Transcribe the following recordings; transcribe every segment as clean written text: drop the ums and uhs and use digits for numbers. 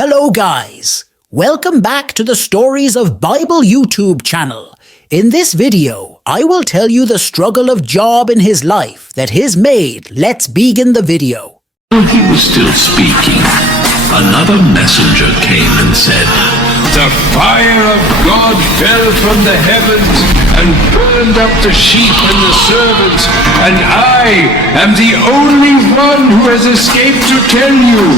Hello guys, welcome back to the Stories of Bible YouTube channel. In this video, I will tell you the struggle of Job in his life that has made. Let's begin the video. While he was still speaking, another messenger came and said, "The fire of God fell from the heavens and burned up the sheep and the servants, and I am the only one who has escaped to tell you."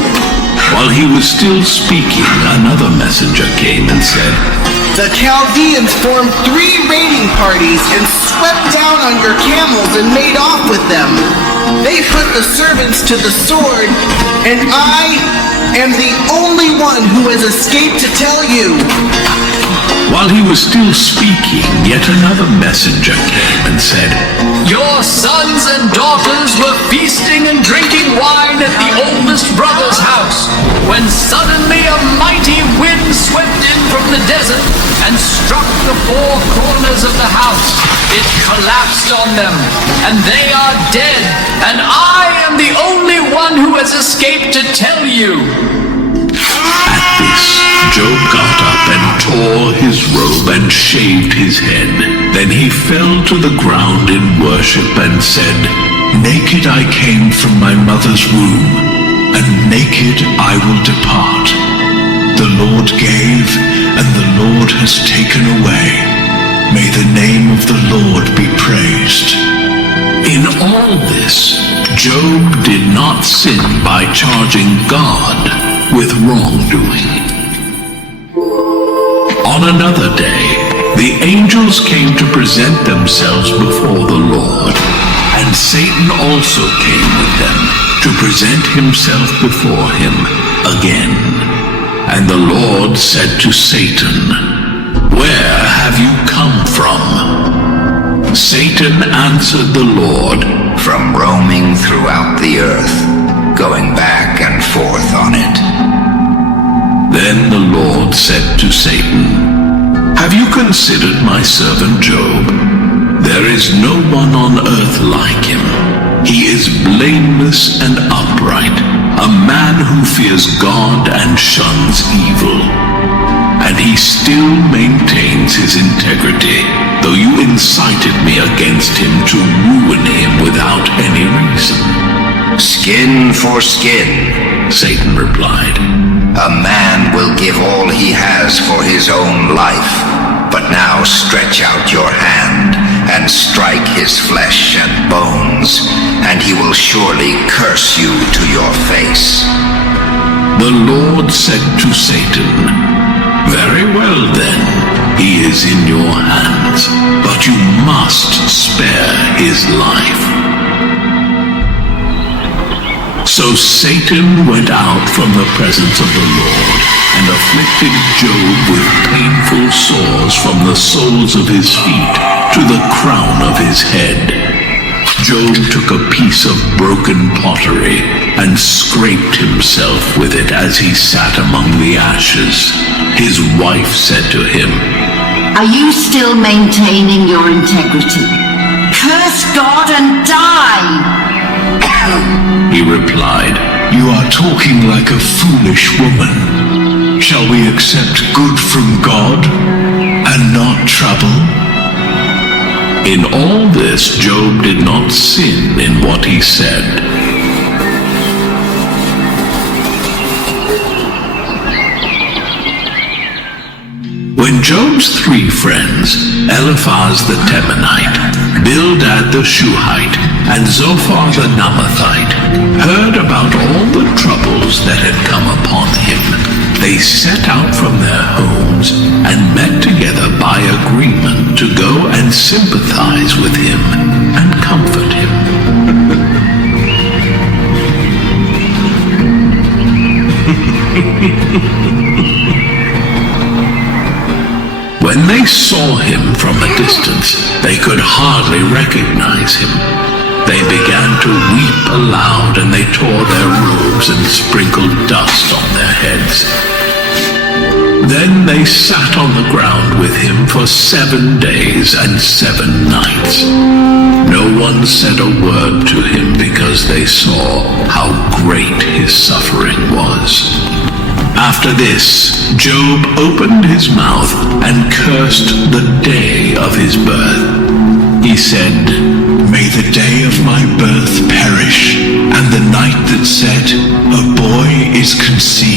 While he was still speaking, another messenger came and said, "The Chaldeans formed 3 raiding parties and swept down on your camels and made off with them. They put the servants to the sword, and I am the only one who has escaped to tell you." While he was still speaking, yet another messenger came and said, "Your sons and daughters were feasting and drinking wine at the oldest brother's house, when suddenly a mighty wind swept in from the desert and struck the 4 corners of the house. It collapsed on them, and they are dead, and I am the only one who has escaped to tell you." At this, Job got up and tore his robe and shaved his head. Then he fell to the ground in worship and said, "Naked I came from my mother's womb, and naked I will depart. The Lord gave, and the Lord has taken away. May the name of the Lord be praised." In all this, Job did not sin by charging God with wrongdoing. On another day, the angels came to present themselves before the Lord, and Satan also came with them to present himself before him again. And the Lord said to Satan, "Where have you come from?" Satan answered the Lord, "From roaming throughout the earth, going back and forth on it." Then the Lord said to Satan, "Have you considered my servant Job? There is no one on earth like him. He is blameless and upright, a man who fears God and shuns evil. And he still maintains his integrity, though you incited me against him to ruin him without any reason." "Skin for skin," Satan replied. "A man will give all he has for his own life, but now stretch out your hand and strike his flesh and bones, and he will surely curse you to your face." The Lord said to Satan, "Very well then, he is in your hands, but you must spare his life." So Satan went out from the presence of the Lord and afflicted Job with painful sores from the soles of his feet to the crown of his head. Job took a piece of broken pottery and scraped himself with it as he sat among the ashes. His wife said to him, "Are you still maintaining your integrity? Curse God and die!" He replied, "You are talking like a foolish woman. Shall we accept good from God and not trouble?" In all this, Job did not sin in what he said. When Job's 3 friends, Eliphaz the Temanite, Bildad the Shuhite, and Zophar the Naamathite, heard about all the troubles that had come upon him, they set out from their homes and met together by agreement to go and sympathize with him and comfort him. When they saw him from a distance, they could hardly recognize him. They began to weep aloud, and they tore their robes and sprinkled dust on their heads. Then they sat on the ground with him for 7 days and 7 nights. No one said a word to him because they saw how great his suffering was. After this, Job opened his mouth and cursed the day of his birth. He said, "May the day of my birth perish, and the night that said, a boy is conceived